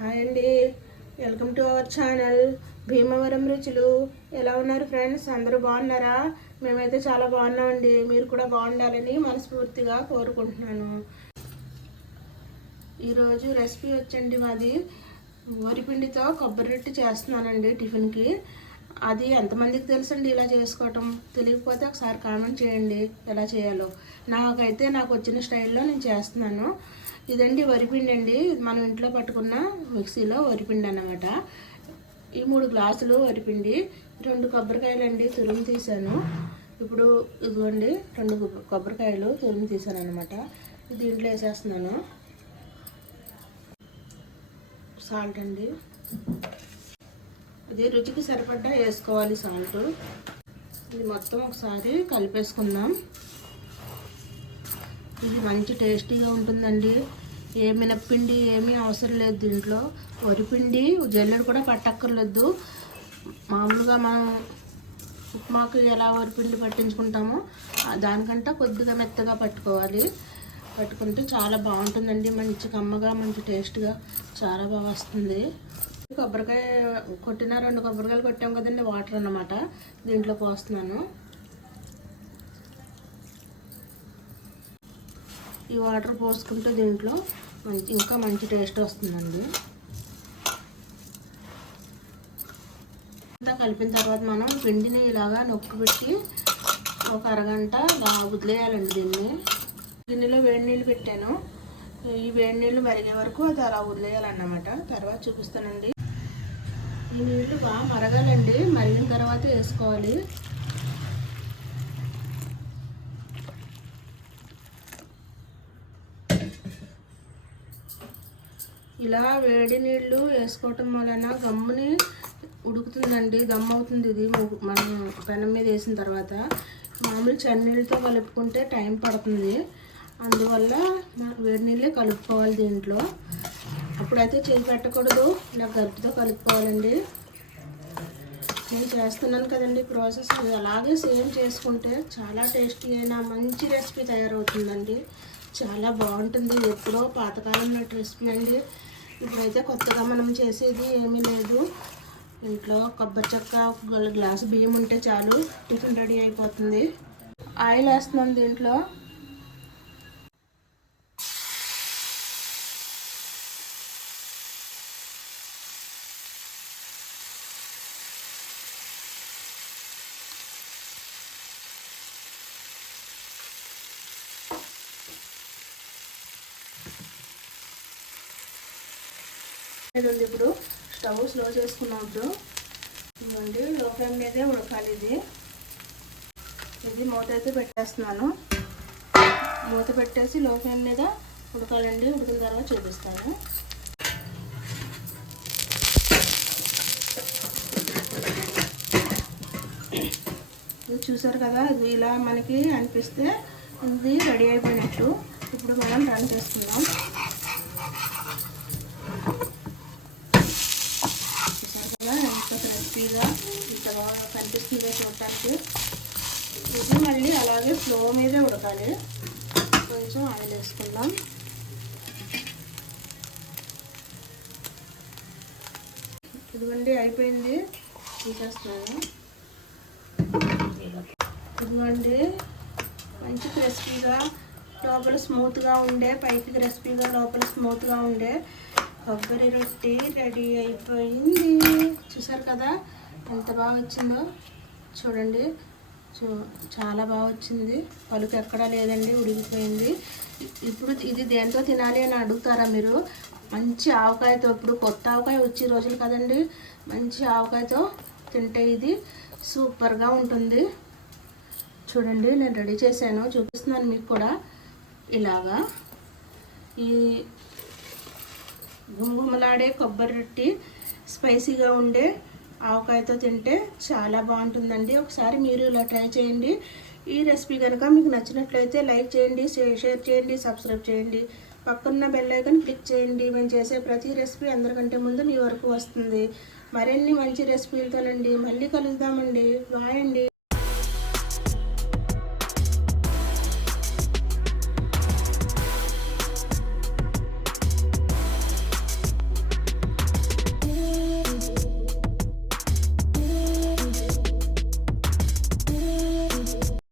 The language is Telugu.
హాయ్ అండి, welcome to our channel Bhimavaram రుచులు. ఎలా ఉన్నారు ఫ్రెండ్స్? అందరూ బాగున్నారా? మేమైతే చాలా బాగున్నామండి. మీరు కూడా బాగుండాలని మనస్ఫూర్తిగా కోరుకుంటున్నాను. ఈరోజు రెసిపీ వచ్చండి మాది వరిపిండితో కొబ్బరి రొట్టె చేస్తున్నానండి టిఫిన్కి. అది ఎంతమందికి తెలుసండి ఇలా చేసుకోవటం? తెలియకపోతే ఒకసారి కామెంట్ చేయండి ఎలా చేయాలో. నాకు వచ్చిన స్టైల్లో నేను చేస్తున్నాను. ఇదండి వరిపిండి అండి, మనం ఇంట్లో పట్టుకున్న మిక్సీలో వరిపిండి అన్నమాట. ఈ 3 గ్లాసులు వరిపిండి, 2 కొబ్బరికాయలు అండి తురుము తీసాను. ఇప్పుడు ఇదిగోండి 2 కొబ్బరికాయలు తురుము తీసాను అనమాట. దీంట్లో వేసేస్తున్నాను. సాల్ట్ అండి, ఇది రుచికి సరిపడ్డా వేసుకోవాలి సాల్ట్. ఇది మొత్తం ఒకసారి కలిపేసుకుందాం. ఇది మంచి టేస్టీగా ఉంటుందండి. ఏ మినప్పిండి ఏమీ అవసరం లేదు దీంట్లో. వరిపిండి జల్లెడ కూడా పట్టక్కర్లేదు. మామూలుగా మనం ఉప్మాకు ఎలా వరిపిండి పట్టించుకుంటామో దానికంటే కొద్దిగా మెత్తగా పట్టుకోవాలి. పట్టుకుంటే చాలా బాగుంటుందండి. మంచి కమ్మగా, మంచి టేస్ట్గా చాలా బాగా వస్తుంది. కొబ్బరికాయ కొట్టిన 2 కొబ్బరికాయలు కొట్టాం కదండి, వాటర్ అన్నమాట. దీంట్లో పోస్తున్నాను. ఈ వాటర్ పోసుకుంటే దీంట్లో ఇంకా మంచి టేస్ట్ వస్తుందండి. అంతా కలిపిన తర్వాత మనం పిండిని ఇలాగా నొక్కి పెట్టి ఒక అరగంట వదిలేయాలండి. గిన్నెలో వేడి నీళ్ళు పెట్టాను. ఈ వేడి నీళ్ళు మరిగే వరకు అది అలా వదిలేయాలన్నమాట. తర్వాత చూపిస్తానండి. ఈ నీళ్ళు బాగా మరగాలండి. మరిగిన తర్వాత వేసుకోవాలి. ఇలా వేడి నీళ్ళు వేసుకోవటం వలన గమ్ముని ఉడుకుతుందండి, దమ్ అవుతుంది. ఇది మనం పెనం మీద వేసిన తర్వాత మామూలు చన్నీళ్ళతో కలుపుకుంటే టైం పడుతుంది. అందువల్ల వేడి నీళ్ళే కలుపుకోవాలి దీంట్లో. అప్పుడైతే చేయి పెట్టకూడదు, ఇలా గరిటెతో కలుపుకోవాలండి. నేను చేస్తున్నాను కదండి ప్రాసెస్, అలాగే సేమ్ చేసుకుంటే చాలా టేస్టీ అయిన మంచి రెసిపీ తయారవుతుందండి. చాలా బాగుంటుంది. ఎప్పుడో పాతకాలంలో రెసిపీ అండి. ఇప్పుడైతే కొత్తగా మనం చేసేది ఏమీ లేదు. ఇంట్లో కొబ్బరి చెక్క, ఒక గ్లాసు బియ్యం ఉంటే చాలు, టిఫిన్ రెడీ అయిపోతుంది. ఆయిల్ వేస్తున్నాను దీంట్లో. ఇప్పుడు స్టవ్ స్లో చేసుకున్నప్పుడు ఇవ్వండి, లో ఫ్లేమ్ మీదే ఉడకాలి. ఇది మూత అయితే పెట్టేస్తున్నాను. మూత పెట్టేసి లో ఫ్లేమ్ మీద ఉడకాలండి. ఉడికిన తర్వాత చూపిస్తాను. ఇది చూసారు కదా, ఇది ఇలా మనకి అనిపిస్తే ఇది రెడీ అయిపోయినట్టు. ఇప్పుడు మనం రన్ చేసుకుందాం. క్రిస్పీగా ఇంత బాగా కనిపిస్తుందో చూడటానికి. ఇది మళ్ళీ అలాగే ఫ్లో మీదే ఉడకాలి. కొంచెం ఆయిల్ వేసుకుందాం. ఇదిగోండి అయిపోయింది, తీసేస్తున్నాను. ఇదిగోండి మంచి క్రిస్పీగా, లోపల స్మూత్గా ఉండే, పైకి క్రిస్పీగా లోపల స్మూత్గా ఉండే కొబ్బరి రొట్టె రెడీ అయిపోయింది. చూసారు కదా ఎంత బాగా వచ్చిందో. చూడండి, చాలా బాగా వచ్చింది. పలుకు ఎక్కడా లేదండి, ఉడికిపోయింది. ఇప్పుడు ఇది దేంతో తినాలి అని అడుగుతారా మీరు? మంచి ఆవకాయతో, ఇప్పుడు కొత్త ఆవకాయ వచ్చే రోజులు కదండి, మంచి ఆవకాయతో తింటే ఇది సూపర్గా ఉంటుంది. చూడండి, నేను రెడీ చేశాను, చూపిస్తున్నాను మీకు కూడా. ఇలాగా ఈ గుమగుమలాడే కొబ్బరి రొట్టె స్పైసీగా ఉండే ఆవకాయతో తింటే చాలా బాగుంటుందండి. ఒకసారి మీరు ఇలా ట్రై చేయండి. ఈ రెసిపీ కనుక మీకు నచ్చినట్లయితే లైక్ చేయండి, షేర్ చేయండి, సబ్స్క్రైబ్ చేయండి. పక్కన్న బెల్ ఐకాన్ క్లిక్ చేయండి. మేము చేసే ప్రతి రెసిపీ అందరికంటే ముందు మీ వరకు వస్తుంది. మరిన్ని మంచి రెసిపీలతోనండి మళ్ళీ కలుద్దామండి. బాయ్ అండి.